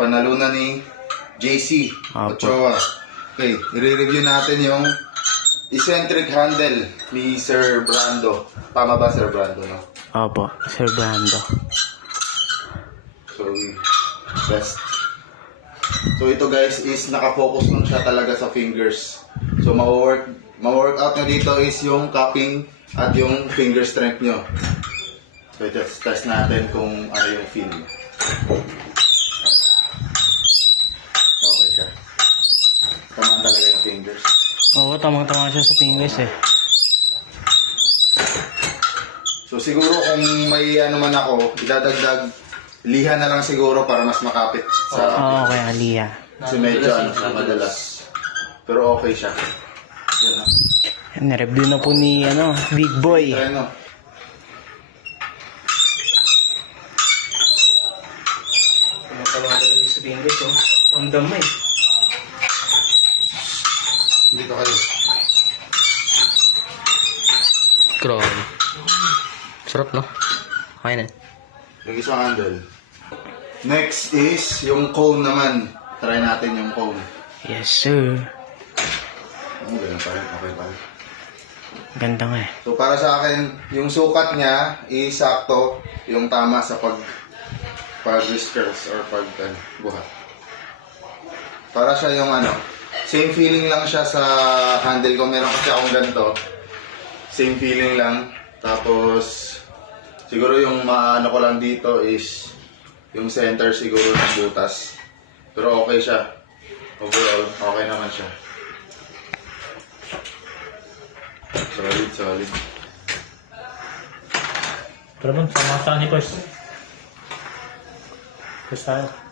Panalunan ni JC Apo. Ochoa. Okay, i-review natin yung eccentric handle ni Sir Brando. Tama ba Sir Brando, no? Opo, Sir Brando. So, best. So, ito guys is nakafocus lang siya talaga sa fingers. So, ma-work, ma-workout nyo dito is yung cupping at yung finger strength nyo. So, just test natin kung ano yung feel niya. Okay siya. Tamaan talaga yung fingers. Oo, tamang-tama siya sa fingers eh. So, siguro kung may ano man ako, idadagdag liha na lang siguro para mas makapit sa Oo, kaya Aliyah. Kasi medyo ano, madalas. Pero okay siya. Yan ah. Nireview na po ni, ano, Big Boy. Try no. Tumatawa talaga sa fingers, oh. Ang damay. Dito kayo. Grabe. Sarap, no? Okay na. Yung isang handle. Next is yung cone naman. Try natin yung cone. Yes, sir. Ano ganun pa rin? Okay pa rin. Ganda nga eh. So para sa akin, yung sukat niya is sakto yung tama sa pag pag whiskers or pag ano, buhat. Para siya yung ano, same feeling lang siya sa handle ko. Meron kasi akong ganito. Same feeling lang. Tapos, siguro yung maano ko lang dito is yung center siguro ng butas. Pero okay siya. Overall, okay naman siya. Solid, solid. Tara bang, sama sa ni Pers. Pers tayo.